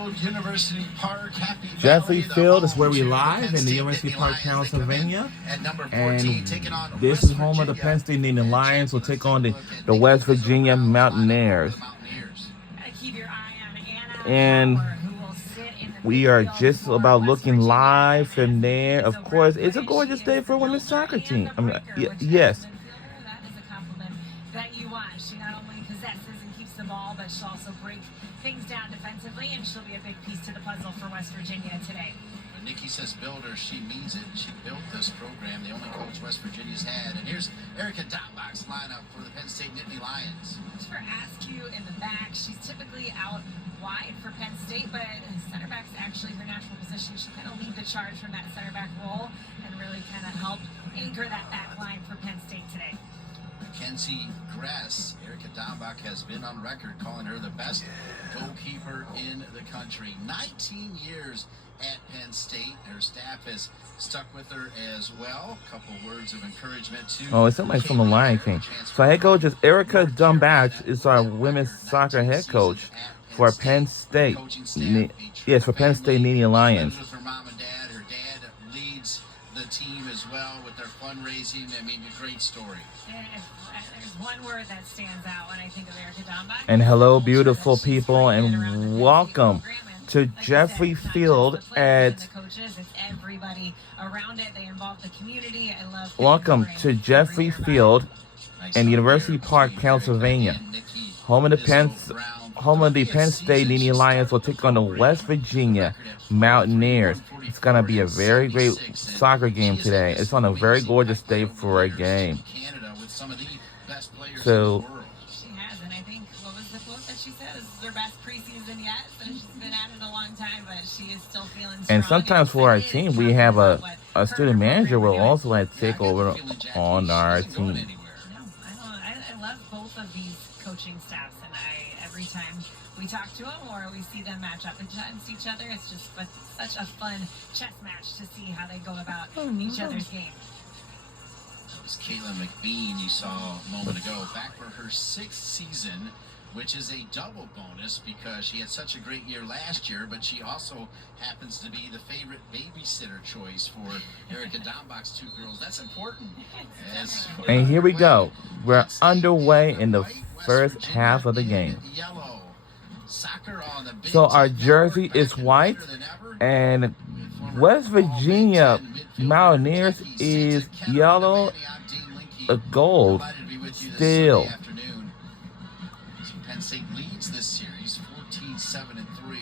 Field, University Park, Happy Jeffrey Valley, Field is where we live in the University Park, Pennsylvania. And this is home of the Penn State Nittany Lions will take on the West Virginia Mountaineers. And we are just about looking live from there. Of course, it's a gorgeous day for a women's soccer team. I mean, yes. That is a compliment that you want. She not only possesses and keeps the ball, but she'll also break things down defensively, and she'll be a big piece to the puzzle for West Virginia today. When Nikki says build her, she means it. She built this program, the only coach West Virginia's had. And here's Erica Dombach's lineup for the Penn State Nittany Lions. As for Askew in the back, she's typically out wide for Penn State, but center back's actually her natural position. She'll kind of lead the charge from that center back role and really kind of help anchor that back line for Penn State today. Mackenzie Gress, Erica Dombach has been on record calling her the best goalkeeper in the country. 19 years at Penn State. Her staff has stuck with her as well. A couple words of encouragement too. Oh, it's somebody from the Lion King. So head coach is Erica Dombach, is our women's soccer head coach for Penn State. Yes, for Penn State Nittany Lions. With her mom and dad. Her dad leads the team as well with their fundraising. I mean, a great story. There's one word that stands out when I think of Erica Dombach. And hello, beautiful people, and welcome to Jeffrey Field at. Welcome to Jeffrey Field in University Park, Pennsylvania. Home of the Penn State Nittany Lions will take on the West Virginia Mountaineers. It's gonna be a very great soccer game today. It's on a very gorgeous day for a game. So. She has, and I think, what was the quote that she said? This is her best preseason yet, so she's been at it a long time, but she is still feeling strong. And sometimes for our team, we have a student manager will also like take over on our team. I love both of these coaching staffs, and every time we talk to them or we see them match up against each other, it's just such a fun chess match to see how they go about each other's game. That was Kayla McBean you saw a moment ago, back for her 6th season, which is a double bonus because she had such a great year last year, but she also happens to be the favorite babysitter choice for Erica Dombach's 2 girls. That's important. And here we go. We're underway in the first half of the game. So our jersey is white, and West Virginia Mountaineers is yellow, gold, still. Penn State leads this series 14-7-3,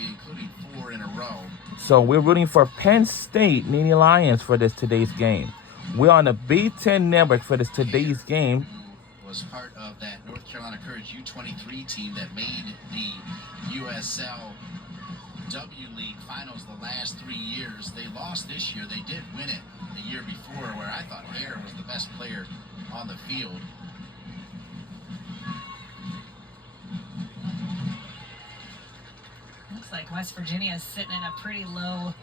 including 4 in a row. So we're rooting for Penn State Nittany Lions for today's game. We're on the B10 network for today's game. Was part of that North Carolina Courage U23 team that made the USL W League finals the last 3 years. They lost this year. They did win it the year before, where I thought Hare was the best player on the field. Looks like West Virginia is sitting in a pretty low,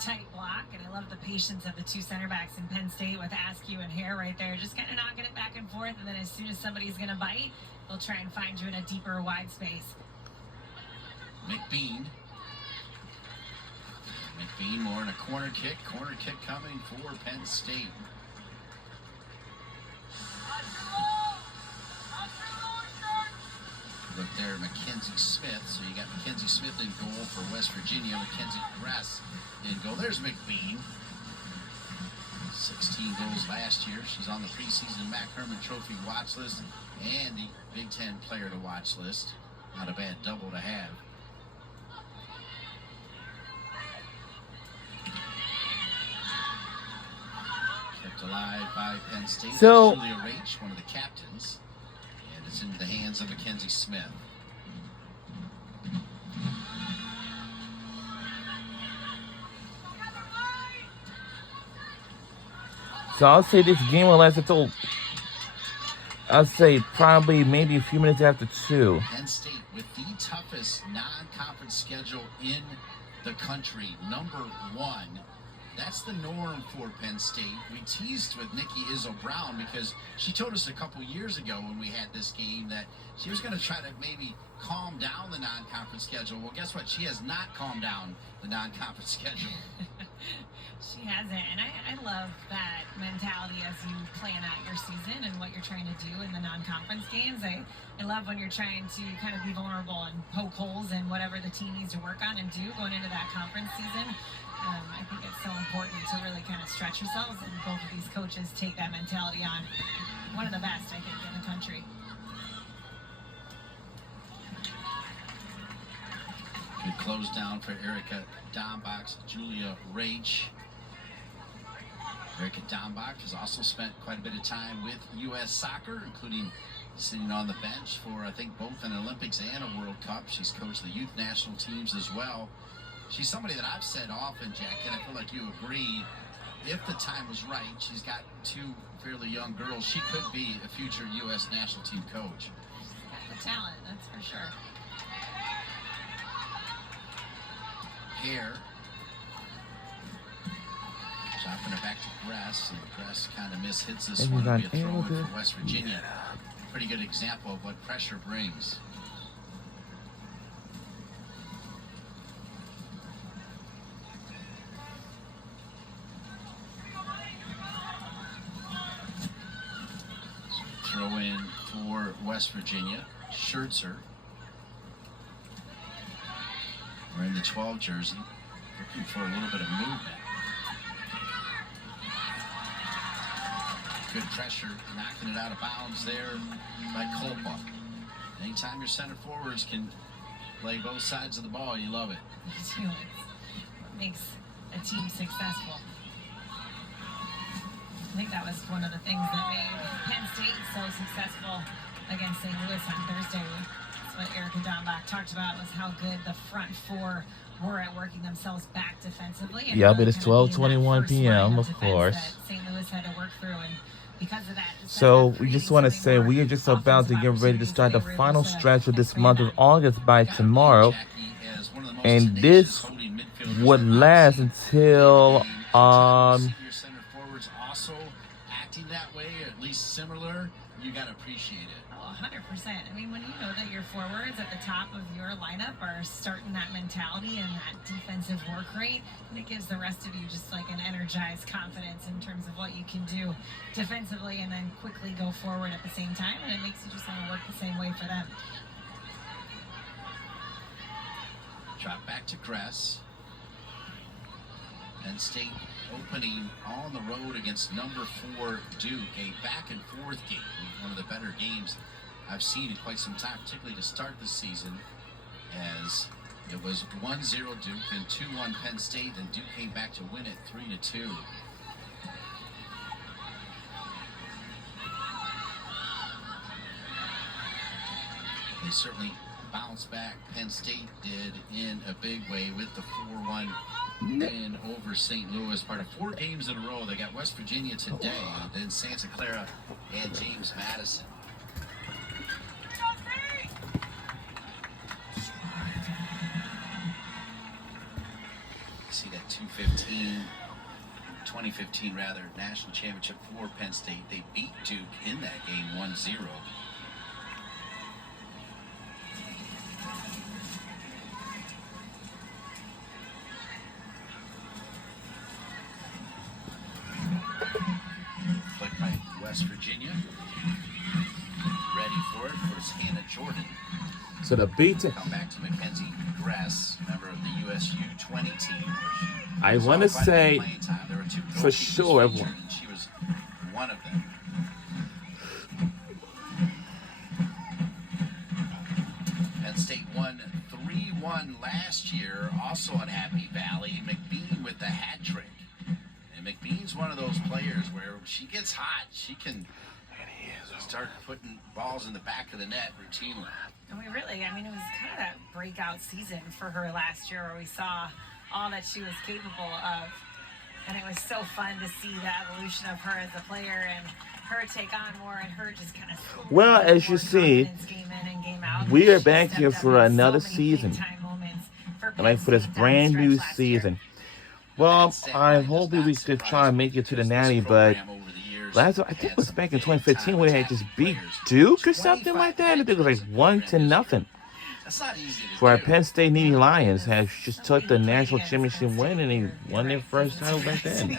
tight block, and I love the patience of the 2 center backs in Penn State with Askew and Hare right there, just kind of knocking it back and forth, and then as soon as somebody's going to bite, they'll try and find you in a deeper, wide space. McBean more in a corner kick coming for Penn State. Look there, Mackenzie Smith. So you got Mackenzie Smith in goal for West Virginia. Mackenzie Gress in goal. There's McBean. 16 goals last year. She's on the preseason Mac Herman Trophy watch list and the Big Ten player to watch list. Not a bad double to have. Kept alive by Penn State. So, Julia Rach, one of the captains. And it's into the hands of Mackenzie Smith. So I'll say this game will last until, I'll say probably maybe a few minutes after 2. Penn State with the toughest non-conference schedule in the country. Number 1 That's the norm for Penn State. We teased with Nikki Izzo-Brown because she told us a couple years ago when we had this game that she was going to try to maybe calm down the non-conference schedule. Well, guess what? She has not calmed down the non-conference schedule. She hasn't, and I love that mentality as you plan out your season and what you're trying to do in the non-conference games. I love when you're trying to kind of be vulnerable and poke holes in whatever the team needs to work on and do going into that conference season. I think it's so important to really kind of stretch yourselves, and both of these coaches take that mentality on. One of the best, I think, in the country. Good close down for Erica Dombach, Julia Rach. Erica Dombach has also spent quite a bit of time with U.S. Soccer, including sitting on the bench for, I think, both an Olympics and a World Cup. She's coached the youth national teams as well. She's somebody that I've said often, Jackie, and I feel like you agree, if the time was right, she's got two fairly young girls, she could be a future U.S. national team coach. She's got the talent, that's for sure. Hare. Chopping it back to Gress, and Gress kind of mishits this one. It'll be a throw in for West Virginia. Pretty good example of what pressure brings. Throw in for West Virginia. Schertzer. We're in the 12 jersey. Looking for a little bit of movement. Good pressure, knocking it out of bounds there by Kolpa. Anytime your center forwards can play both sides of the ball, you love it. It's what makes a team successful. I think that was one of the things that made Penn State so successful against St. Louis on Thursday. That's what Erica Dombach talked about, was how good the front four were at working themselves back defensively. And yep, it is 12:21 p.m., of course. St. Louis had to work through, and because of that, so we just want to say we are just about to get ready to start the final stretch of this month of August by tomorrow. And this would last until acting that way, or at least similar, you got to appreciate it. Oh, 100%. I mean, when you know that your forwards at the top of your lineup are starting that mentality and that defensive work rate, and it gives the rest of you just like an energized confidence in terms of what you can do defensively and then quickly go forward at the same time, and it makes you just want to work the same way for them. Drop back to Gress. Penn State opening on the road against number 4 Duke, a back and forth game, one of the better games I've seen in quite some time, particularly to start the season, as it was 1-0 Duke and 2-1 Penn State, and Duke came back to win it 3-2. They certainly bounced back. Penn State did in a big way with the 4-1 win over St. Louis. Part of 4 games in a row. They got West Virginia today, and then Santa Clara and James Madison. See that 2015 national championship for Penn State. They beat Duke in that game 1-0. Flick by West Virginia. Ready for it was Hannah Jordan. so the beat. Come back to Mackenzie Gress, member of the USU 20 team. I want to say There were 2 for sure everyone. And she was one of them. Penn State won 3-1 last year, also at Happy Valley. McBean with the hat trick. And McBean's one of those players where she gets hot, she can start putting balls in the back of the net routinely. And it was kind of that breakout season for her last year where we saw all that she was capable of. And it was so fun to see the evolution of her as a player and her take on more and her just kind of... Well, as you see, we are back here for another season. And like for this brand new season. Well, I'm hoping we could try and make it to the Natty, but last I think it was back in 2015 when they had just beat Duke or something like that. I think it was like 1-0 for our Penn State Nittany Lions. Has just took the national championship win and they won their first title back then.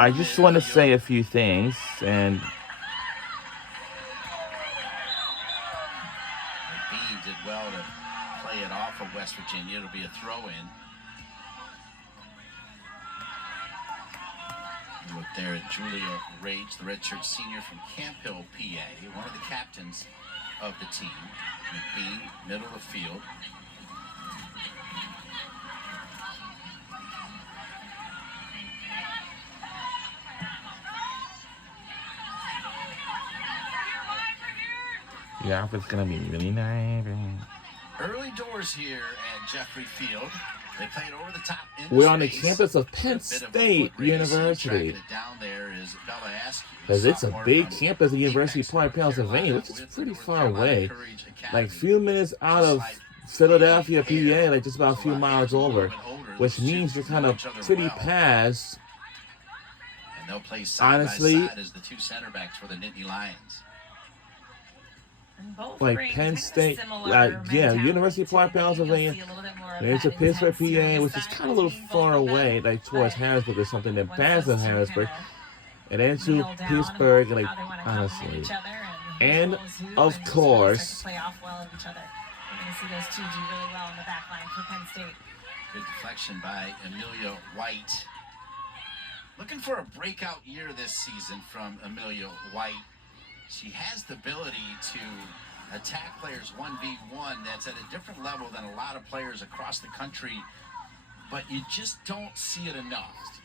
I just want to say a few things, and McBean did well to play it off of West Virginia. It'll be a throw-in. Look there at Julia Rage, the redshirt senior from Camp Hill, PA, one of the captains of the team. McBean, middle of the field. the outfit's gonna be really nice. Early doors here at Jeffrey Field. They played over the top. We're on the campus of Penn State University. Because it's a big campus at University Park, Pennsylvania, which is pretty far away. Like a few minutes out of Philadelphia, PA, like just about a few miles over. Which means you're kind of pretty past, honestly, as the two center backs for the Nittany Lions. like Penn State, yeah, University Park, Pennsylvania. There's a Pittsburgh, PA, which is kind of a little far away, like towards Harrisburg or something, then past Harrisburg, and then to Pittsburgh, like, honestly. And, of course, play off well of each other. You're going to see those two do really well in the back line for Penn State. Good deflection by Amelia White. Looking for a breakout year this season from Amelia White. She has the ability to attack players 1v1 that's at a different level than a lot of players across the country, but you just don't see it enough.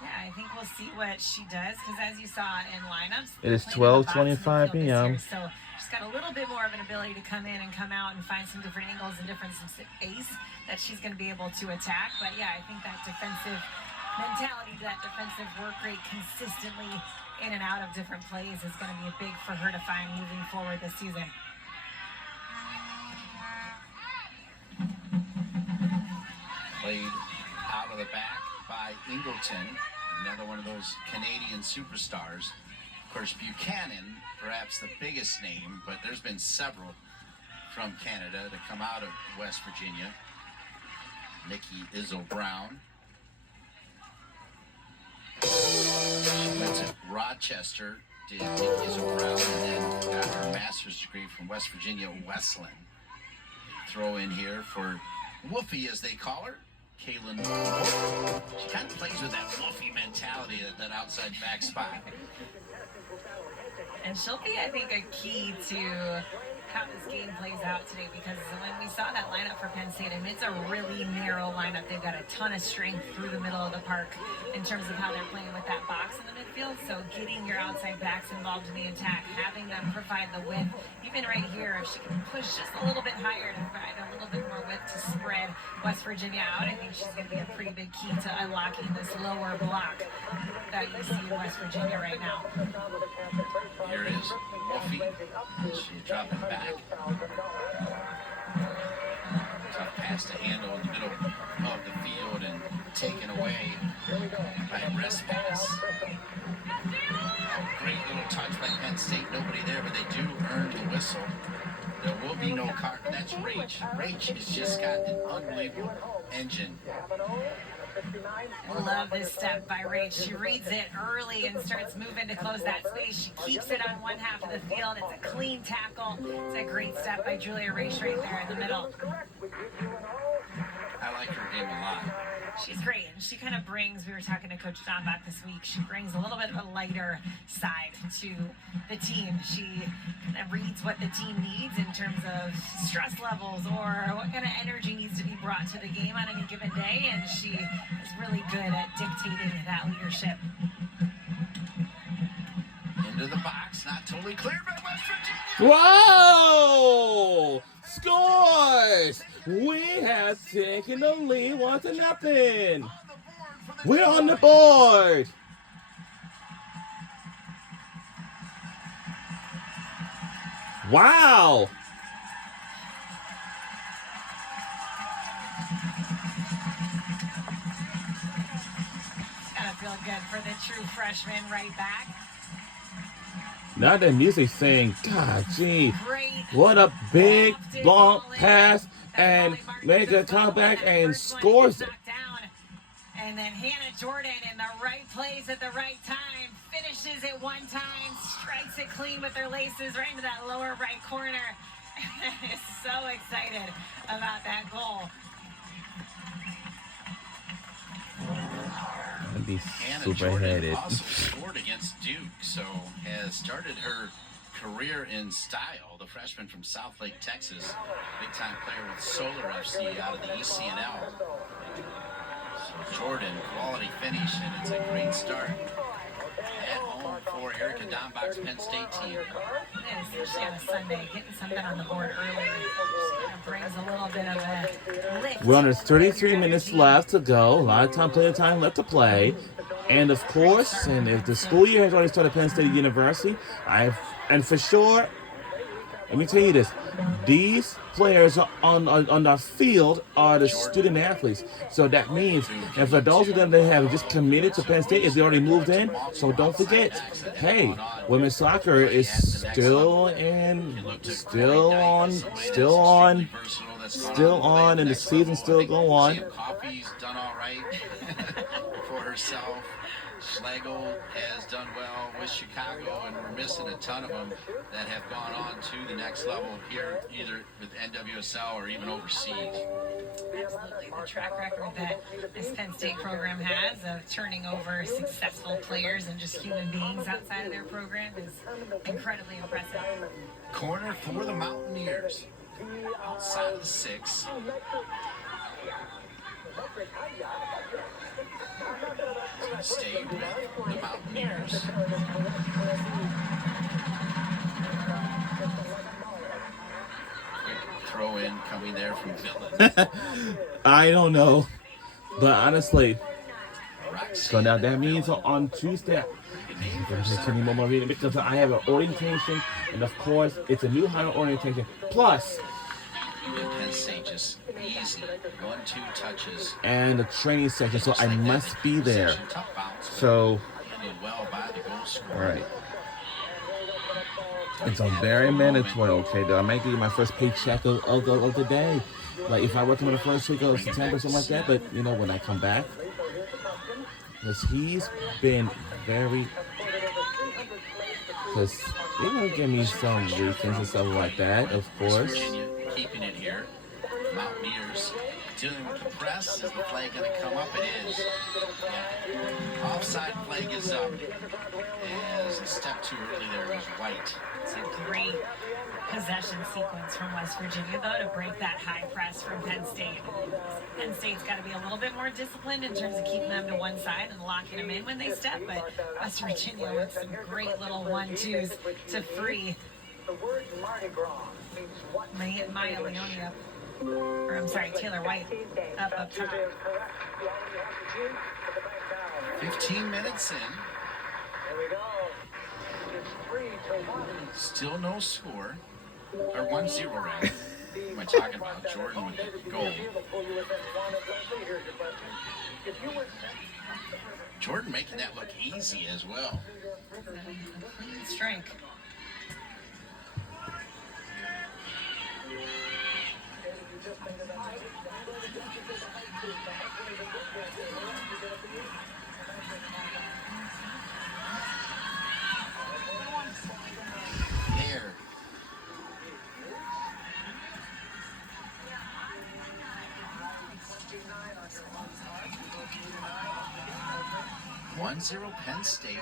Yeah, I think we'll see what she does, because as you saw in lineups, it is 12:25 p.m. So she's got a little bit more of an ability to come in and come out and find some different angles and different space that she's going to be able to attack. But yeah, I think that defensive mentality, that defensive work rate consistently in and out of different plays is going to be big for her to find moving forward this season. Played out of the back by Ingleton, another one of those Canadian superstars. Of course, Buchanan, perhaps the biggest name, but there's been several from Canada to come out of West Virginia. Nikki Izzo Brown. She went to Rochester, did Nikki Izzo Brown, and then got her master's degree from West Virginia Wesleyan. Throw in here for Woofy, as they call her, Kaylin. She kind of plays with that Woofy mentality, that outside back spot. And she'll be, I think, a key to how this game plays out today, because when we saw that lineup for Penn State, I mean, it's a really narrow lineup. They've got a ton of strength through the middle of the park in terms of how they're playing with that box in the midfield. So getting your outside backs involved in the attack, having them provide the width, even right here, if she can push just a little bit higher to provide a little bit more width to spread West Virginia out, I think she's going to be a pretty big key to unlocking this lower block that you see in West Virginia right now. Here is Woofy. She's dropping back. Tough pass to handle in the middle of the field and taken away by a rest pass. Oh, great little touch by Penn State. Nobody there, but they do earn the whistle. There will be no card. That's Rach. Rach has just got an unbelievable engine. I love this step by Rach. She reads it early and starts moving to close that space. She keeps it on one half of the field. It's a clean tackle. It's a great step by Julia Rach right there in the middle. I like her game a lot. She's great, and she kind of brings, we were talking to Coach Don about this week, she brings a little bit of a lighter side to the team. She kind of reads what the team needs in terms of stress levels or what kind of energy needs to be brought to the game on any given day, and she is really good at dictating that leadership. Into the box, not totally clear by West Virginia. Whoa! Scores! We have taken the lead 1-0. We're on the board. Wow! feel good for the true freshman right back. Now that music's saying, God, gee, what a big long pass, and make a comeback and scores it. And then Hannah Jordan in the right place at the right time, finishes it one time, strikes it clean with her laces right into that lower right corner. Is so excited about that goal. Be Hannah super Jordan headed. also scored against Duke, so has started her career in style. The freshman from Southlake, Texas, big-time player with Solar FC out of the ECNL. So Jordan, quality finish, and it's a great start at home for Erica Dombach's Penn State team. Especially on a Sunday, getting something on the board early kind of brings a little bit of a lift. Well, there's 33 minutes left to go. A lot of time left to play. And of course, and if the school year has already started at Penn State University, and for sure, let me tell you this, these players on the field are the student athletes. So that means, and for those of them that have just committed to Penn State, if they already moved in, so don't forget, hey, women's soccer is still on, and the season still go on. Coffee's done all right for herself. Schlegel has done well with Chicago, and we're missing a ton of them that have gone on to the next level here, either with NWSL or even overseas. Absolutely. The track record that this Penn State program has of turning over successful players and just human beings outside of their program is incredibly impressive. Corner for the Mountaineers. Outside of the 6. Stay with the Mountaineers. Quick throw in coming there from Villain. I don't know, but honestly, so now that means on Tuesday, because I have an orientation, and of course, it's a new hire orientation. Plus, Penn State just easy 1-2 touches and the training session, so I must be there. So, all right. It's a very mandatory, okay, though. I might give you my first paycheck of the day. Like, if I work on the first week of September or something like that, but, you know, when I come back, because he's been very, because they're going to give me some weekends and stuff like that, of course. Keeping it here. Mountaineers dealing with the press. Is the flag going to come up? It is. Yeah. Offside flag is up. As a step too early there was White. It's a great possession sequence from West Virginia, though, to break that high press from Penn State. Penn State's got to be a little bit more disciplined in terms of keeping them to one side and locking them in when they step, but West Virginia with some great little 1-2s to free Maya Leone up, or I'm sorry, Taylor White up top. 15 minutes in. Still no score. Or 1-0 rather. What am I talking about? Jordan with the goal. Jordan making that look easy as well. Clean strike. There. 1-0 Penn State.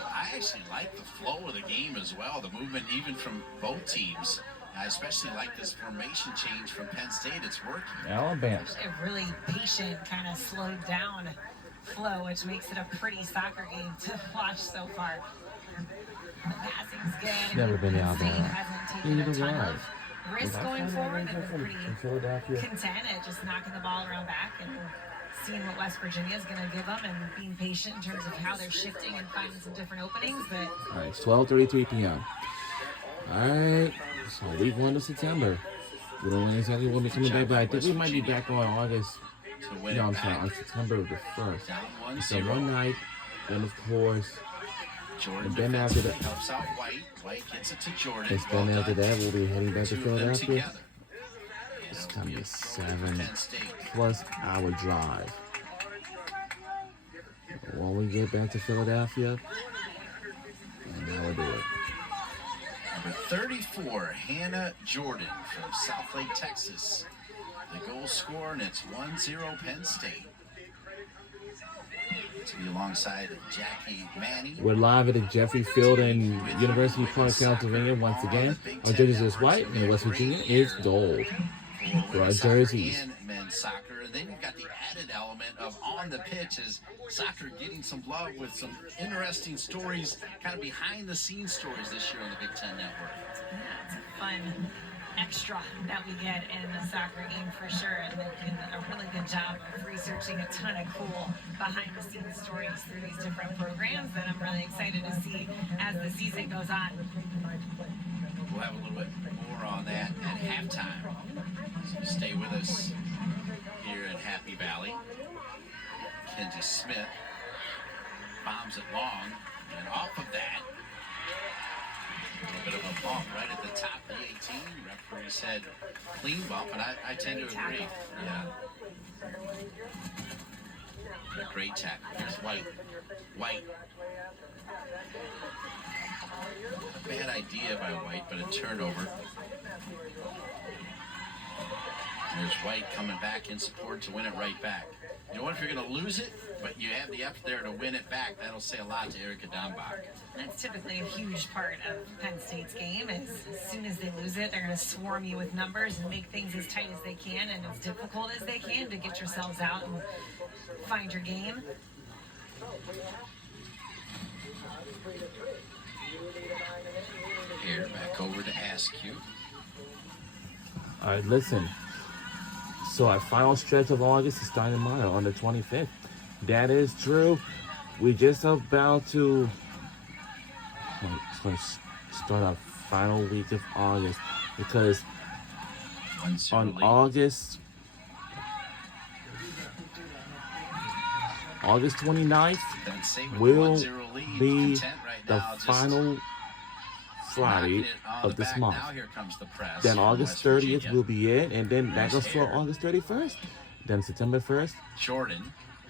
I actually like the flow of the game as well, the movement even from both teams. I especially like this formation change from Penn State. It's working. Alabama. A really patient, kind of slowed down flow, which makes it a pretty soccer game to watch so far. The passing's good. Never been Penn Alabama. State hasn't taken a ton of risk going forward. They've been pretty content at just knocking the ball around back and seeing what West Virginia is going to give them and being patient in terms of how they're shifting and finding some different openings. But all right, it's 12:33 p.m. All right, so week 1 of September. We don't know exactly when we're coming back, but I think we might be back on August to win No, it I'm back. sorry, on September the 1st. Down So 1-0. one night, then of course, Jordan and then after that, helps out White. White gets it to Jordan. and then after that, we'll be heading back to Two of them Philadelphia. together. It's It'll gonna be be a a throw for Penn State. 7+ hour drive. When we get back to Philadelphia, and I'll do it. Number 34, Hannah Jordan from Southlake, Texas. The goal scorer, and it's 1-0 Penn State. To be alongside Jackie Manny. We're live at the Jeffrey Field in University Park, Pennsylvania. Once again, our jerseys is white, and West Virginia is gold for our jerseys. And men's soccer, and then you've got the added element of on the pitch as soccer getting some love with some interesting stories, kind of behind the scenes stories this year on the Big Ten Network. Yeah, it's a fun extra that we get in the soccer game for sure, and they've done a really good job of researching a ton of cool behind the scenes stories through these different programs that I'm really excited to see as the season goes on. We'll have a little bit more on that at halftime. So stay with us here at Happy Valley. Kenzie Smith bombs it long, and off of that, a little bit of a bump right at the top of the 18. Referee said clean bump, and I tend to agree. Yeah. A great tackle. Here's White. White. A bad idea by White, but a turnover. There's White coming back in support to win it right back. You know what, if you're going to lose it, but you have the effort there to win it back, that'll say a lot to Erica Dombach. That's typically a huge part of Penn State's game. Is as soon as they lose it, they're going to swarm you with numbers and make things as tight as they can and as difficult as they can to get yourselves out and find your game. Here, back over to Askew. All right, listen. So our final stretch of August is starting tomorrow on the 25th. That is true. We just about to start our final week of August because on August 29th will be the final Friday of this month. Then August 30th will be it, and then that goes for August 31st. Then September 1st, Jordan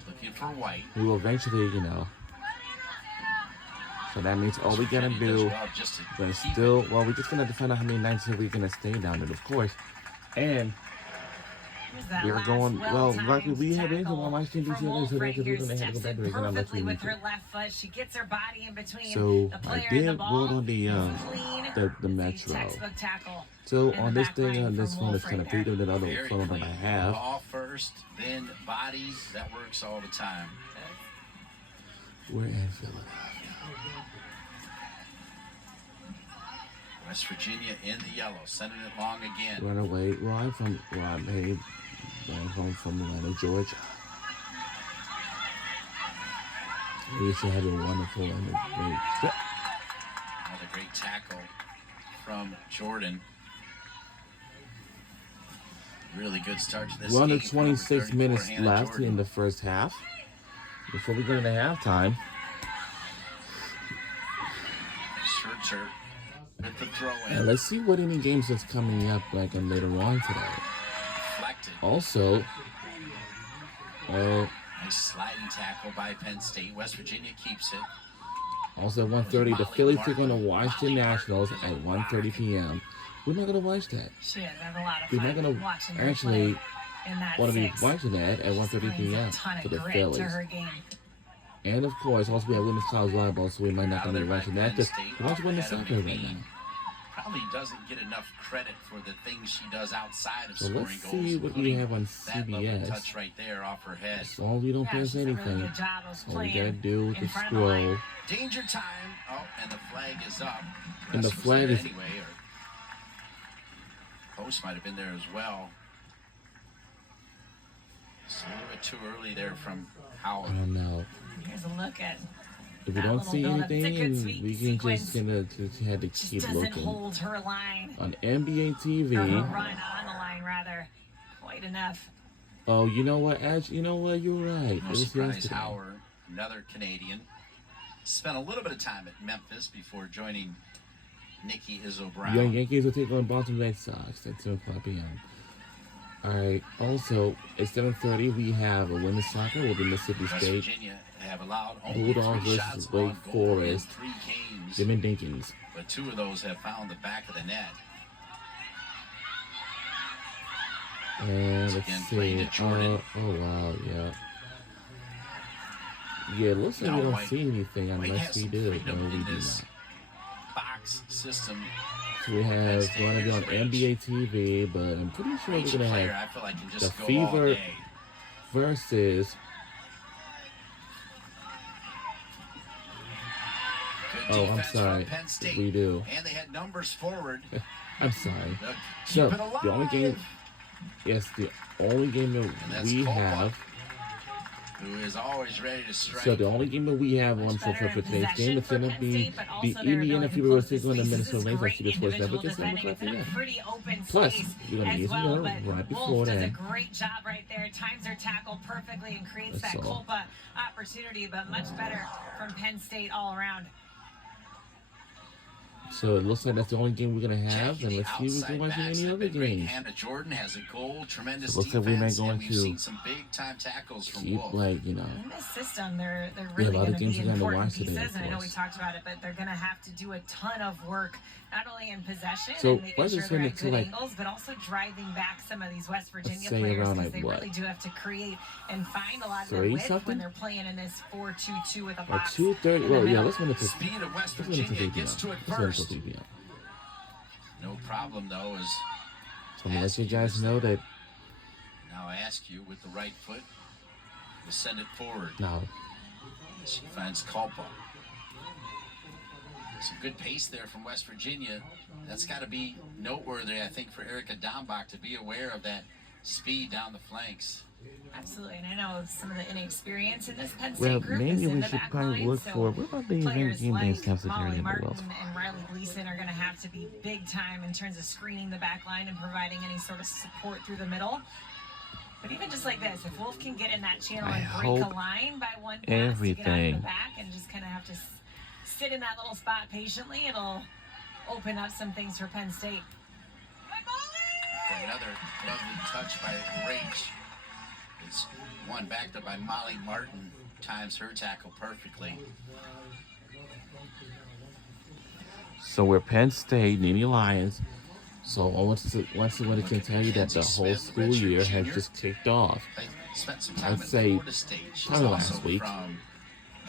looking for White. we will eventually, so that means all we gotta do, we're just gonna find out how many nights we're gonna stay down there, of course. And we're going, luckily we have been to Washington, D.C. so we're gonna have to go back to Reagan unless we need to. She gets her body in between So the player I did and the ball. vote on the Metro. Textbook tackle. So in on the this back thing, line on this from phone, Wolf it's kind of right there. bigger than the other Very phone that clean. I have. Ball first, then bodies. That works all the time. We're in Philadelphia. West Virginia in the yellow, sending it long again. Run away. I'm from Atlanta, Georgia. We used to have a wonderful and a great. Another great tackle from Jordan. Really good start to this We're game. under 26 minutes Hannah left Jordan. in the first half. Before we go into halftime, Scherzer with the throw and in. let's see what any games that's coming up like later on today. Deflected. Also, Nice sliding tackle by Penn State. West Virginia keeps it. also at 1:30, the Phillies take on the Washington Nationals at 1:30 p.m. We're not gonna watch that. She is having a lot of We're fun not gonna watching her actually play in that want to be six. watching that at 1:30 Brings p.m. a ton for of the grit Phillies. to her game. And of course, also we have women's college volleyball, so we might not be watching that because we're watching women's soccer right now. Probably doesn't get enough credit for the things she does outside of So scoring let's goals. see what we have on That lovely CBS. touch right there off her head. As long as we don't Yeah, pass she's done a really anything, good job of all we playing gotta do in is front of the line. scroll. Danger time. Oh, and the flag is up. And the Press was flag there is- anyway, or post might have been there as well. It's a little bit too early there from I Howard. don't know. Here's a look at If we that don't little see build-up. It's a anything, good sweep we can sequence. just have to just keep doesn't looking. hold her line On NBA or her TV, run on the line rather quite enough. Oh, you know what, Edge? You know what? You're right. No It was surprise, yesterday. Howard, another Canadian, spent a little bit of time at Memphis before joining Nittany Izzo Brown. Young Yankees will take on Boston Red Sox at 2:00 p.m. All right. Also, at 7:30, we have a women's soccer. Will be Mississippi West State Virginia have allowed only Bulldogs 3 versus shots Wake on goal in Forest. 3 games, Jimmy Dinkins. but 2 of those have found the back of the net. And let's Again, playing see. to Jordan. Oh wow, yeah. Yeah, it looks like we don't see anything unless we do. No, we do not. Box system. So we have going to be on NBA TV, but I'm pretty sure we're gonna player, have I feel like can the just go all Fever day. versus. Good Oh, I'm defense sorry. from Penn State. We do. And they had numbers forward. I'm sorry. They'll So keep it alive. the only game, yes, the only game And that that's we Copa, have. who is always ready to strike. So the only game that we have on for today's game is going to be the Indiana Fever versus taking on the Minnesota Lynx. I see the Sports Network is going to look like that. Plus, you're going to use well, right before Wolf does a that. great job right there. Times her tackle perfectly and creates That's that all. Copa opportunity, but much better from Penn State all around. So it looks like that's the only game we're going to have, and let's see if we can watch any other games. Hannah Jordan has a goal, tremendous So it looks like we might defense, go and we've into seen some big time tackles from keep, Wolf. like, you know. In this system, they're Yeah, a really lot going of to games be we're gonna important watch today, pieces, of and I know we course. talked about it, but they're going to have to do a ton of work, not only in possession So and making let's sure just they're send at it to, good like, angles, but also driving back some of these West Virginia say players, around, because like, they what? really do have to create and find a lot of their 3 width something? when they're playing in this 4-2-2 with a At box. 2:30. in the Well, yeah, middle. let's run it to Speed of West let's run it to Virginia 3 gets to it p.m. Let's run it to first. 3 p.m. No problem though, as So I'm gonna let you guys know that now ask you with the right foot to send it forward. now. She finds Culpa. Some good pace there from West Virginia. That's got to be noteworthy, I think, for Erica Dombach to be aware of that speed down the flanks. Absolutely, and I know some of the inexperience in this Penn State Well, group maybe is in we the should back probably line, look so for what about the event players game like against Kansas City Molly in the Martin Wells? and Riley Gleason are going to have to be big time in terms of screening the back line and providing any sort of support through the middle. But even just like this, if Wolf can get in that channel I and break a hope line by one pass to get out of everything. the back and just kind of have to sit in that little spot patiently, it'll open up some things for Penn State. Another lovely touch by Rach. It's one backed up by Molly Martin. Times her tackle perfectly. So we're Penn State, Nittany Lions. So once I can tell you that the whole school year has just kicked off. They spent some time I'd at say Florida State. She's probably also last week. from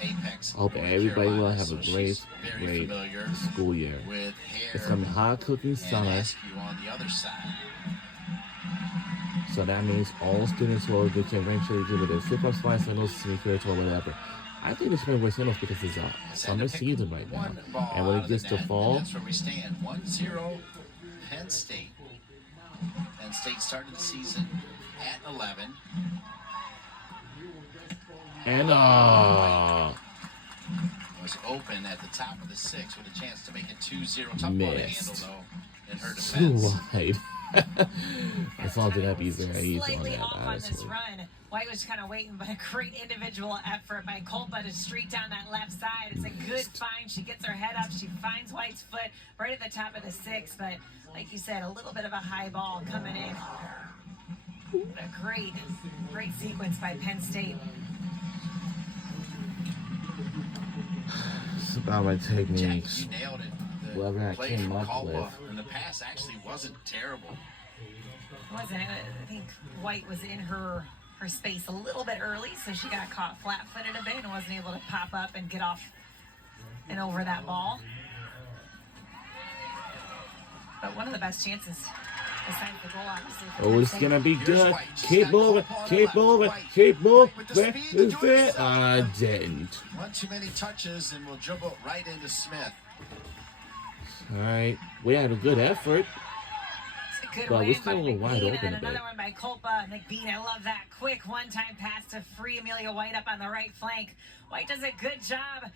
Apex, Hope North everybody will Carolina, have so a she's great, very great familiar school year. with hair It's gonna be hot cooking and summer, Askew on the other side. so that means all students will get to eventually do their flip-up slides, sandals, sneakers, or whatever. I think it's going to wear sandals because it's a summer season right now, One ball and when out it of gets the to net, fall, and that's where we stand. 1-0 Penn State. Penn State started the season at 11. and Was open at the top of the 6 with a chance to make it 2-0. Tough ball to handle missed. though in her too defense. wide. As long as it be very easy on Slightly that, off on this honestly. run. White was kind of waiting, but a great individual effort by Culpa to streak down that left side. It's a good find. She gets her head up. She finds White's foot right at the top of the 6. But like you said, a little bit of a high ball coming in. But a great sequence by Penn State. It's about my Jack, techniques. you nailed it. The Whatever I play came from up Culpa with. in the pass actually wasn't terrible. Wasn't it? I think White was in her space a little bit early, so she got caught flat-footed a bit and wasn't able to pop up and get off and over that ball. But one of the best chances besides the goal, obviously. for Oh, Penn it's State. gonna be Here's good. White. She's Keep got moving, Culpa on the keep left. moving, White. keep moving. With the Where speed to is do it it? herself. I didn't. One too many touches and we'll dribble right into Smith. All right, we had a good effort. It's a good But win we're by still a little wide McBean, open and a then another bit. one by Culpa. McBean, I love that quick one-time pass to free Amelia White up on the right flank. White does a good job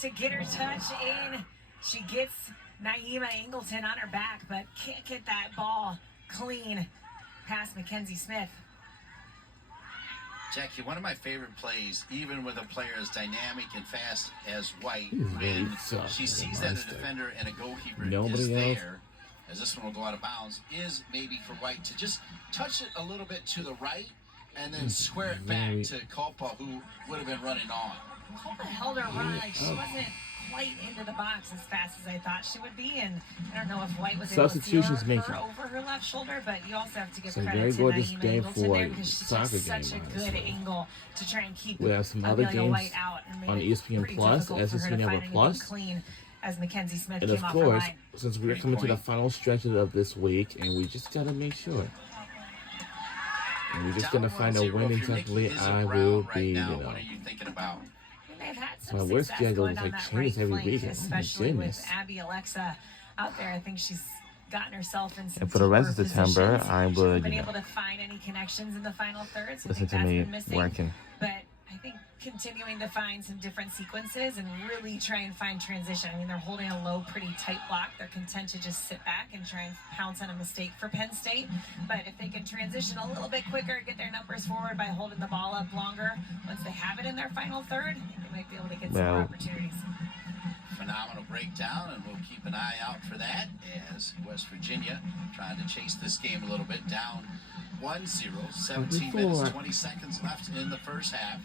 to get her touch in. She gets Naima Angleton on her back, but can't get that ball clean past Mackenzie Smith. Jackie, one of my favorite plays, even with a player as dynamic and fast as White, He's when really soft she as a sees that a monster. defender and a goalkeeper Nobody is else. there, as this one will go out of bounds, is maybe for White to just touch it a little bit to the right and then square it back to Culpa, who would have been running on. Culpa held her run like she wasn't quite into the box as fast as I thought she would be, and I don't know if White was able to see Substitutions her making. over her left shoulder, but you also have to give Some credit very to gorgeous Naima day Angleton for there because she took soccer such game, a good honestly. angle to try and keep We have some other Amelia games White out and made on it ESPN pretty Plus, difficult for her to SEC find Network anything Plus. clean as Mackenzie Smith And came of off the course, line. since we're Great coming to the point. final stretches of this week, and we just gotta make sure. And we're just gonna find a 1-0 winning if your Nikki template. is I around will right be, now, you know. what are you thinking about? They've had My some work success schedule going is down like that changed right every flank, week. Oh my especially goodness. with Abby Alexa out there. I think she's gotten herself in some And for the rest of deeper September, positions. I She would, hasn't been you know, able to find any connections in the final third, so I listen think to that's me been missing. working. But I think continuing to find some different sequences and really try and find transition. I mean, they're holding a low, pretty tight block. They're content to just sit back and try and pounce on a mistake for Penn State. But if they can transition a little bit quicker, get their numbers forward by holding the ball up longer, once they have it in their final third, I think they might be able to get some more opportunities. Phenomenal breakdown, and we'll keep an eye out for that as West Virginia trying to chase this game a little bit. Down 1-0, 17 minutes, 20 seconds left in the first half.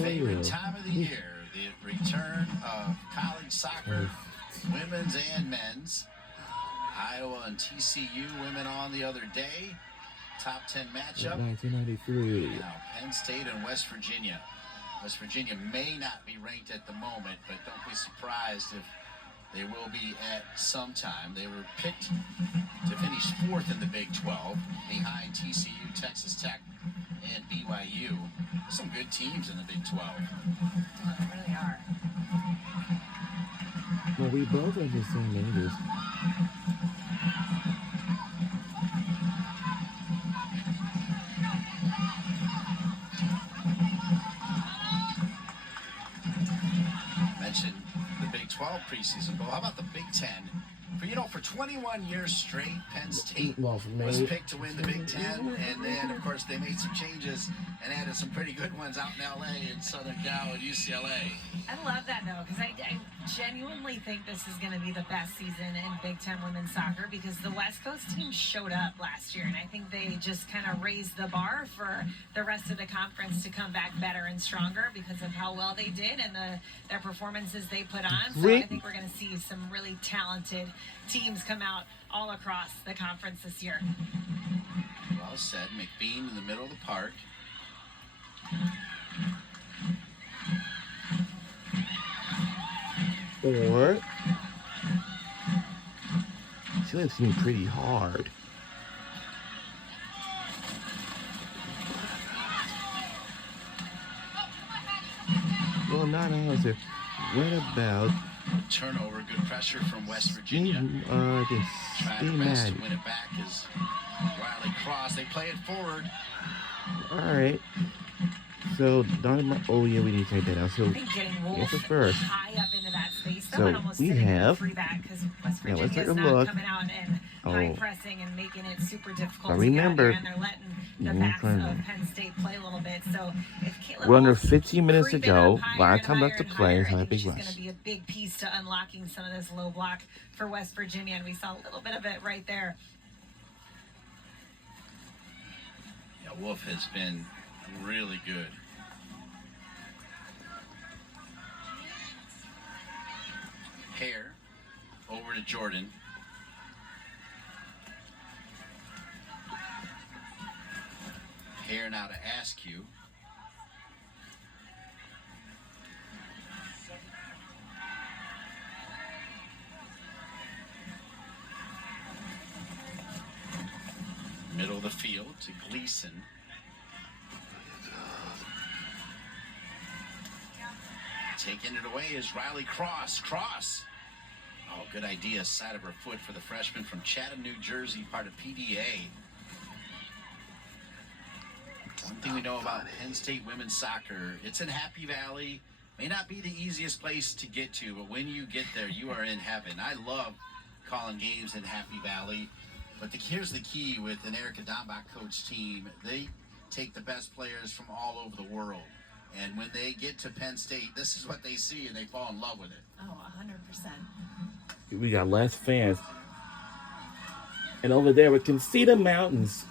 Favorite time of the year, the return of college soccer, women's and men's. Iowa and TCU women on the other day. Top 10 matchup. 1993. Now, Penn State and West Virginia. West Virginia may not be ranked at the moment, but don't be surprised if they will be at some time. They were picked to finish fourth in the Big 12, behind TCU, Texas Tech, and BYU. There's some good teams in the Big 12. They really are. Well, we both are the same ages. Mentioned the Big 12 preseason, but how about the Big 10? For 21 years straight, Penn State was picked to win the Big 10, and then, of course, they made some changes and added some pretty good ones out in L.A. and Southern Cal and UCLA. I love that, though, because I genuinely think this is going to be the best season in Big Ten women's soccer because the West Coast team showed up last year, and I think they just kind of raised the bar for the rest of the conference to come back better and stronger because of how well they did and their performances they put on. So I think we're going to see some really talented teams come out all across the conference this year. Well said. McBean in the middle of the park. Or she likes me pretty hard. Well, not honestly. What about Turnover, good pressure from West Virginia. Trying to best to win it back is Riley Cross. They play it forward. All right. So, oh yeah, we need to take that out. So, it's the first. High up into that space, so we have. Yeah, let's take a look. Coming out and high pressing and making it super difficult. But remember, and they're letting the backs of Penn State play a little bit. So if Caitlin we're under 15 minutes to go. A lot of time left to play. It's not a big she's rush. going to be a big piece to unlocking some of this low block for West Virginia, and we saw a little bit of it right there. Yeah, Wolf has been really good. Hare over to Jordan. Hare now to Askew. Middle of the field to Gleason. Taking it away is Riley Cross. Cross. Oh, good idea. Side of her foot for the freshman from Chatham, New Jersey, part of PDA. One thing we know about Penn State women's soccer, it's in Happy Valley. May not be the easiest place to get to, but when you get there, you are in heaven. I love calling games in Happy Valley. But here's the key with an Erica Dombach coach team. They take the best players from all over the world. And when they get to Penn State, this is what they see, and they fall in love with it. Oh, 100%. We got less fans. And over there, we can see the mountains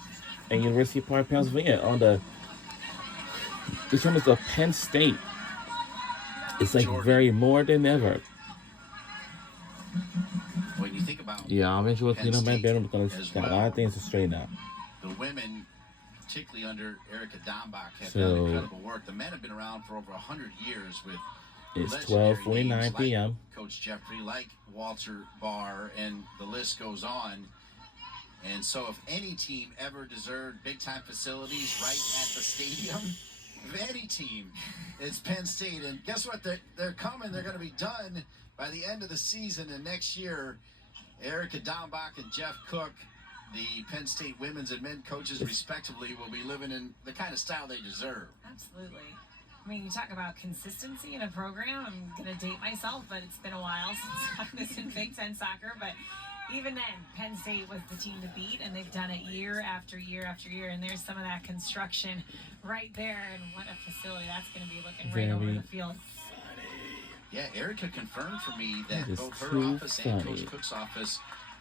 at University Park, Pennsylvania. On the, this one is of Penn State. It's like very more than ever. When you think about I'm eventually clean up my bedroom because got a lot of things to straighten out. The women, particularly under Erica Dombach, have done incredible work. The men have been around for over 100 years with it's 12:49 p.m. Like Coach Jeffrey, like Walter Barr, and the list goes on. And so if any team ever deserved big-time facilities right at the stadium, if any team, it's Penn State. And guess what? They're coming. They're going to be done by the end of the season. And next year, Erica Dombach and Jeff Cook, the Penn State women's and men coaches respectively, will be living in the kind of style they deserve. Absolutely. I mean, you talk about consistency in a program. I'm going to date myself, but it's been a while since I've been in Big Ten soccer. But even then, Penn State was the team to beat, and they've done it year after year after year. And there's some of that construction right there. And what a facility that's going to be looking right over the field. Yeah, Erica confirmed for me that both her office and Coach Cook's office,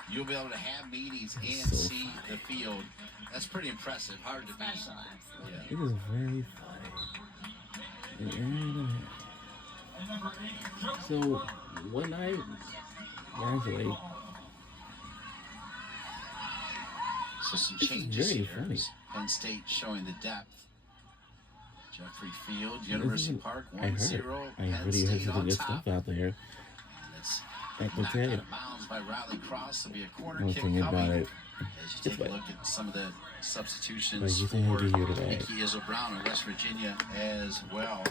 you'll be able to have meetings and see the field. That's pretty impressive. Hard to beat. Absolutely. It is very funny. So, one night, actually, so some changes here. Funny. Penn State showing the depth. Jeffrey Field, University Park, 1-0. Penn State on good top. stuff out there. I can tell you. Bounds by Riley Cross. There'll be a corner kick coming. About it. As you take a look at some of the substitutions for today? Nikki Izzo Brown in West Virginia as well.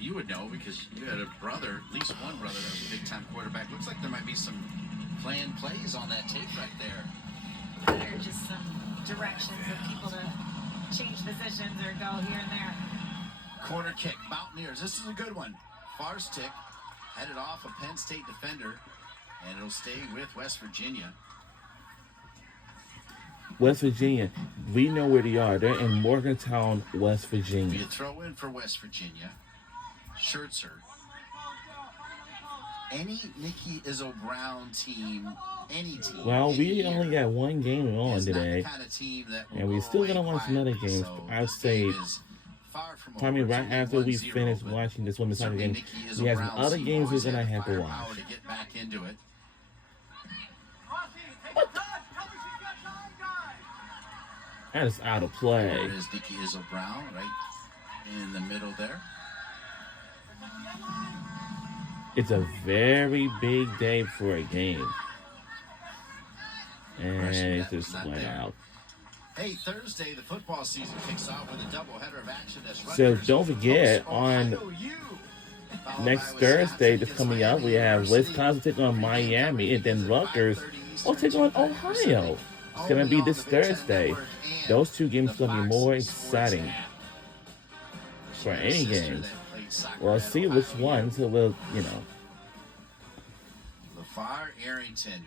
You would know because you had a brother, at least one brother that was a big-time quarterback. Looks like there might be some planned plays on that tape right there. There are just some directions of people to change positions or go here and there. Corner kick, Mountaineers. This is a good one. Far stick, headed off a Penn State defender, and it'll stay with West Virginia. West Virginia, we know where they are. They're in Morgantown, West Be Virginia. a throw in for West Virginia. Schertzer. Any Nikki Izzo Brown team, any team. Well, we year, only got one game on today, kind of team that and we're still gonna watch another game. So I'd say probably right after we finish 1-0, watching this women's soccer game, Nikki Izzo we have some Brown's other team games we're always gonna had have to firepower watch. to get back into it. That is out of play. There is Nikki Izzo Brown right in the middle there. It's a very big day for a game. And it just went out. Hey, Thursday, the football season kicks off with a doubleheader of action. So don't forget, on next Thursday that's coming up, we have Wisconsin taking on Miami, and then Rutgers will take on Ohio. It's going to be this Thursday. Those two games are going to be more exciting for any games. We'll see which ones it will, LeVar Arrington.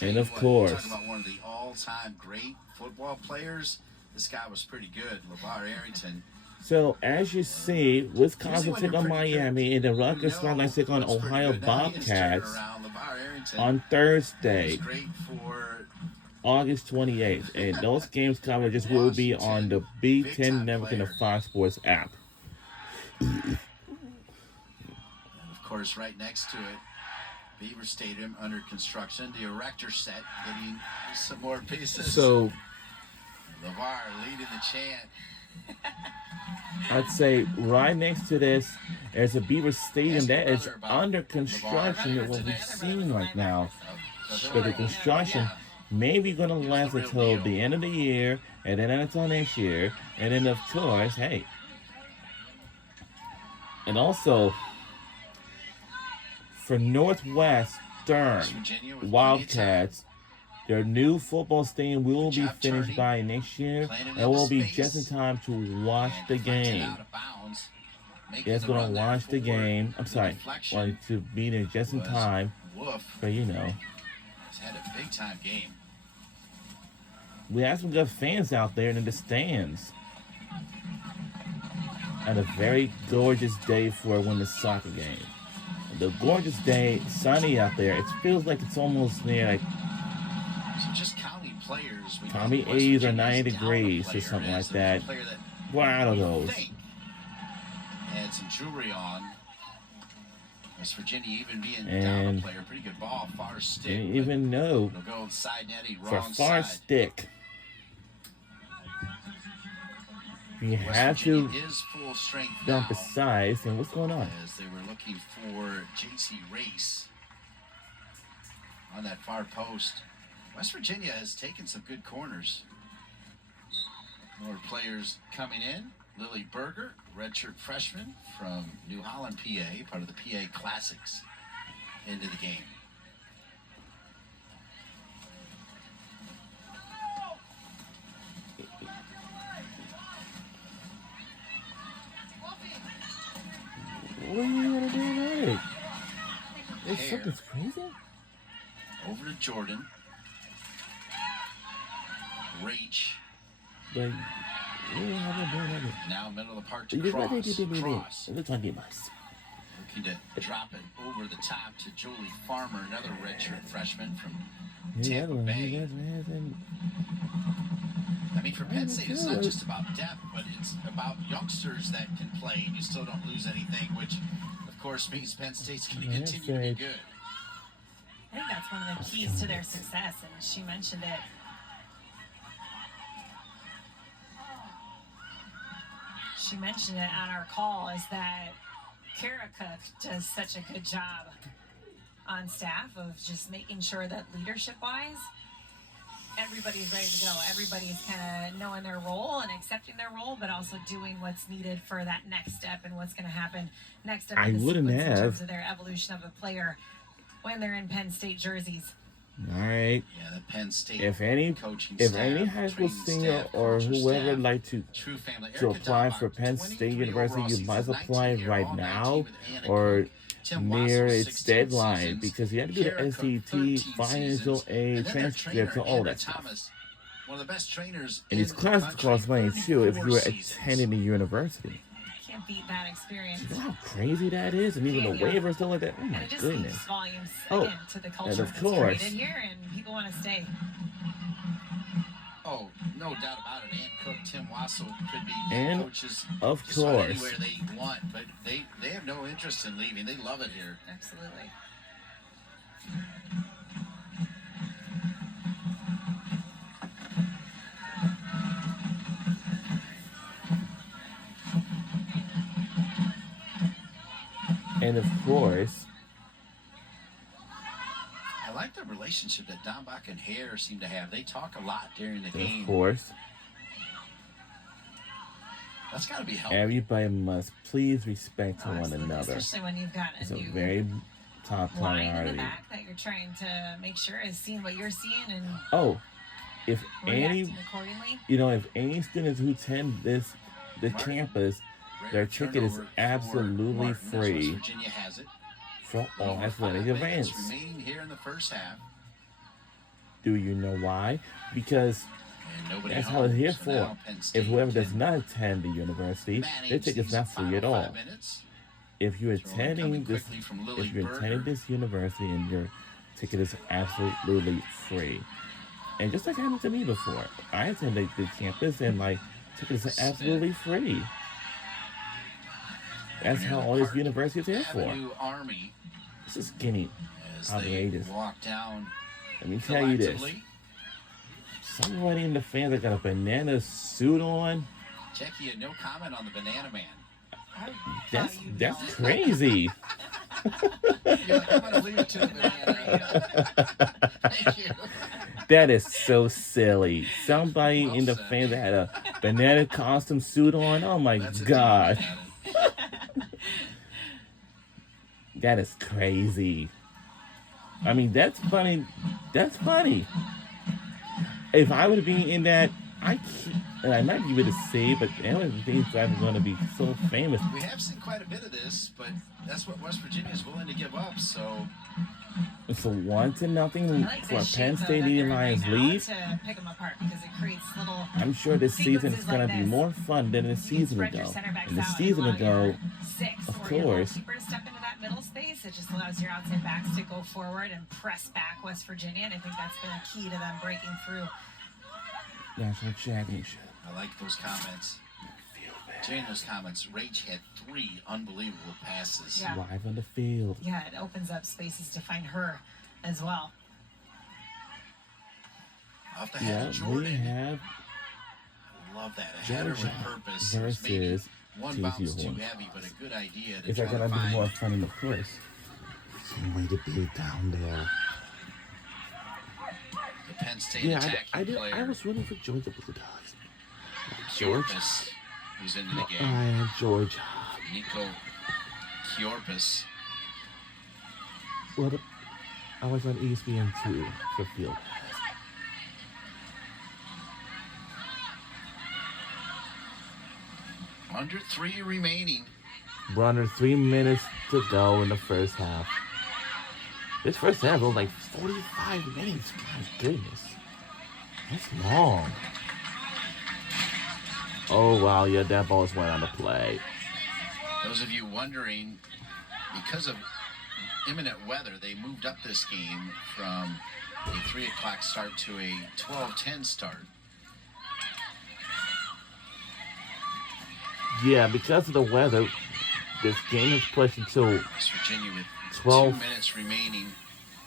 And of course, talk about one of the all-time great football players. This guy was pretty good, LeVar Arrington. So as you see, Wisconsin take on Miami, and the Rutgers Scarlets take on Ohio Bobcats on Thursday, August 28th. And those games coverages will be on the B10 Network and the Fox Sports app. And of course, right next to it, Beaver Stadium under construction. The erector set getting some more pieces. So LeVar leading the chant. I'd say right next to this, there's a Beaver Stadium that is under construction. That what we're seeing right now. But the construction may be going to last until the end of the year, and then until next year, and then of course, hey, and also for Northwestern Wildcats, Their new football stadium will Good be job, finished Tardy. by next year Playing it and into will be space. just in time to watch And the deflected game. out of bounds. Making Yeah, it's the going run to there watch the for game. I'm the sorry. deflection Like, to be there just in was time. Wolf. But, you know. He's had a big-time game. We have some good fans out there in the stands. And a very gorgeous day for a women's soccer game. The gorgeous day, sunny out there. It feels like it's almost near like So just counting players, we Tommy think West 80s or Virginia's 90 down a degrees player or something as like that. a player that One out of we those. think had some jewelry on. West Virginia even being down a And player. Pretty good ball, far stick. didn't even know It'll go side netty, for wrong far side. stick. You West have Virginia to is full strength dump now, the size. And what's going on? as they were looking for JC Race on that far post. West Virginia has taken some good corners. More players coming in. Lily Berger, redshirt freshman from New Holland, PA, part of the PA Classics, into the game. What are you gonna do about it? It's Hair. something's crazy. Over to Jordan. Reach. Like, Now middle of the park to cross. Cross. Looking to drop it over the top to Julie Farmer, another redshirt freshman from Tampa Bay. I mean, for Penn State, it's not just about depth, but it's about youngsters that can play, and you still don't lose anything, which, of course, means Penn State's going to continue to be good. I think that's one of the keys to their success, and she mentioned it. She mentioned it on our call, is that Kara Cook does such a good job on staff of just making sure that leadership-wise, everybody's ready to go. Everybody's kind of knowing their role and accepting their role, but also doing what's needed for that next step and what's going to happen next up in the sequence in terms of their evolution of a player when they're in Penn State jerseys. All right. Yeah, the Penn State if any high school senior or whoever would like to apply for Penn State University, you must apply right now or near its deadline, because you have to do the SAT, financial aid, transcripts, and all that stuff. One of the best trainers and these classes cost money too if you were attending the university. Can't beat that experience. You know how crazy that is? And even the waivers, stuff like that. Oh my and it just goodness. speaks volumes again to the culture and of that's course. created here, and people want to stay. Oh, no doubt about it. Ann Cook, Tim Wassel could be and coaches of just about course. anywhere they want, but they have no interest in leaving. They love it here. Absolutely. And of course, I like the relationship that Dombach and Hare seem to have. They talk a lot during the game. of course, That's got to be helpful. everybody must please respect one Absolutely. another. Especially when you've got It's a a new very top line in the priority. back that you're trying to make sure is seeing what you're seeing and Oh, if reacting any, accordingly. if any students who attend the campus, their ticket is Turnover for absolutely Martin, as West free Virginia has it. for all Over athletic 5 minutes events. remaining here in the first half. Do you know why? Because And nobody that's home. how it's here So for. now Penn State If whoever can does not attend the university, manage their ticket's these not free at final all. 5 minutes. If you're Throw coming attending this, quickly from Lily if you're Berger. attending this university and your ticket is absolutely free, and just like happened to me before, I attended the campus and my ticket is absolutely free. That's how all this university is here for. Avenue Army This is getting as outrageous. they walk down Let me tell you this. collectively. Somebody in the fans that got a banana suit on, Jackie had no comment on the Banana Man. that's crazy. You're like, I'm going to leave it to the Banana Man. Thank you. That is so silly. Somebody Well in the said. fans that had a banana costume suit on. Oh my That's a god. team, Banana. That is crazy. I mean, that's funny. That's funny. if I would be in that, and I might give it a C, but the only things that are going to be so famous. We have seen quite a bit of this, but that's what West Virginia is willing to give up. So it's a 1-0 like for this Penn shape, State though, Nittany that they're in Lions right now lead. to pick them apart because it creates little I'm sure this season is sequences going to like be this. more fun than the You can season spread your ago. center backs And the out season and allow ago, your six of or your course, goalkeeper to step into that middle space. It just allows your outside backs to go forward and press back West Virginia, and I think that's been a key to them breaking through. national championship. I like those comments. During those comments, Rach had 3 unbelievable passes. Yeah. Live on the field. Yeah, it opens up spaces to find her as well. Off the head of Jordan. We have I love that. A header with purpose. versus one TCU. bounce too heavy, but a good idea to Is try that to going to be find. more fun in the first? Same way to be down there. The Penn State Yeah, attacking player. I was rooting for Georgia Bulldogs. Kiorpis, who's into the game. I am Georgia. Nico Kiorpis. Well, I was on ESPN 2 for field. Under 3 remaining. We're under 3 minutes to go in the first half. This first half was like 45 minutes. My goodness. That's long. Oh, wow. Yeah, that ball just went on the play. Those of you wondering, because of imminent weather, they moved up this game from a 3 o'clock start to a 12:10 start. Yeah, because of the weather, this game is pushed until West Virginia with 12 2 minutes remaining.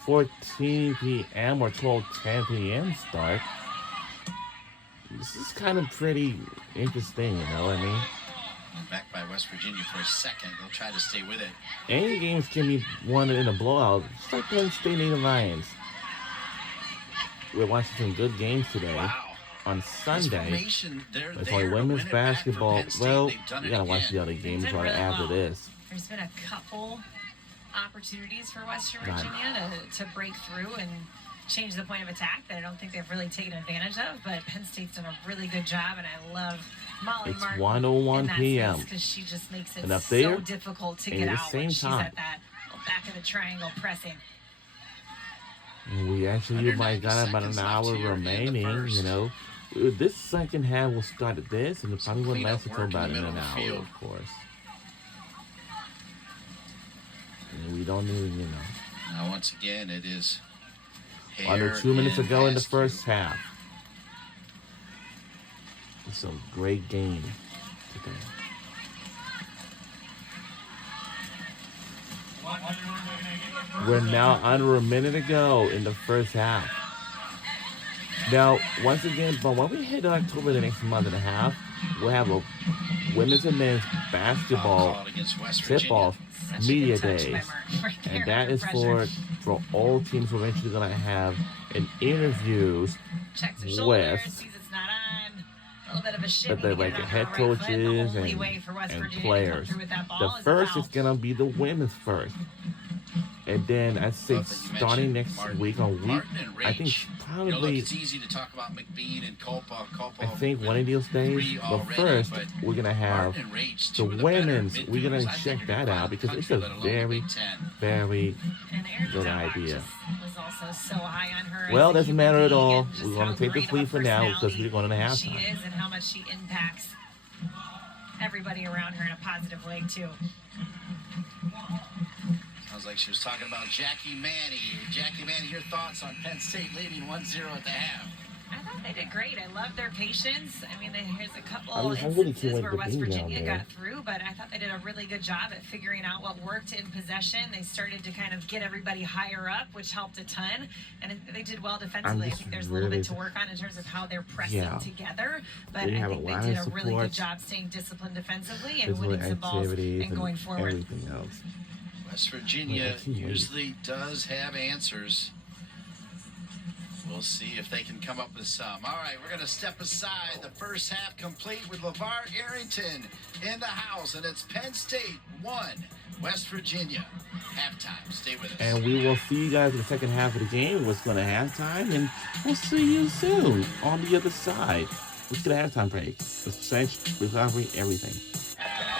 14 p.m. or 12:10 p.m. start. This is kind of pretty interesting, you know what I mean? Back by West Virginia for a second. They'll try to stay with it. Any games can be won in a blowout. Just like Penn State Nittany Lions. We're watching some good games today. Wow. On Sunday. Formation, It's like women's basketball. Well, you gotta watch the other They've games done right really after well. this. There's been a couple opportunities for Western Virginia to break through and change the point of attack that I don't think they've really taken advantage of, but Penn State's done a really good job, and I love Molly It's Martin 1:01 p.m. because she just makes it And up so there, difficult to at get the out same when she's time. at that back of the triangle pressing. We actually Under might got 90 about an seconds hour left here in the remaining, first. you know. This second half will start at this, and it probably won't cleanup last until work in about the an middle of the hour, field. of course. And we don't need, you know. Now, once again, it is Under 2 minutes to and go in the Askew. first half. It's a great game today. We're now under a minute to go in the first half. Now, once again, but when we hit October the next month and a half, we'll have a women's and men's basketball Called against West Virginia. tip-off Such a media good touch by days. Martin right there And that under is pressure. for all teams. We're eventually going to have an interviews Checks her shoulder, with sees it's not on. A little bit of a shimmy that they to get like it the on head her right foot. coaches The only way for West and Virginia to come players. through with that ball The is a first foul. is going to be the women's first. And then I think Love that you starting mentioned next Martin. week on week, Martin and I think Rach. probably, look, it's easy to talk about McBean and Culpa. I think one of these days, three but already, first but we're going to have Martin and Rach, the two of the better women's. We're going midfielders to I check think that around out the because it's country, a let alone very, the Big Ten. very And Aaron good Zumba idea. just was also so high on her. Well, as a doesn't human matter at being all. and just We're going how to take the great of lead a for now because personality we're going to She halftime. is, and how much she impacts everybody around her in a positive way too. Sounds like she was talking about Jackie Manny. Jackie Manny, your thoughts on Penn State leading 1-0 at the half? I thought they did great. I love their patience. I mean, here's a couple I really instances can't wait where to West be down Virginia there. got through, but I thought they did a really good job at figuring out what worked in possession. They started to kind of get everybody higher up, which helped a ton, and they did well defensively. I just think there's a little really- bit to work on in terms of how they're pressing Yeah. together, but They I have think a they lot did of a really good supports, job staying disciplined defensively and physical winning some balls activities and going forward. everything else. West Virginia I can't wait. usually does have answers. We'll see if they can come up with some. All right, we're going to step aside. The first half complete with LeVar Arrington in the house, and it's Penn State 1, West Virginia, halftime. Stay with us. And we will see you guys in the second half of the game. What's going to halftime, and we'll see you soon on the other side. Let's get a halftime break. Let's change, recovery, everything.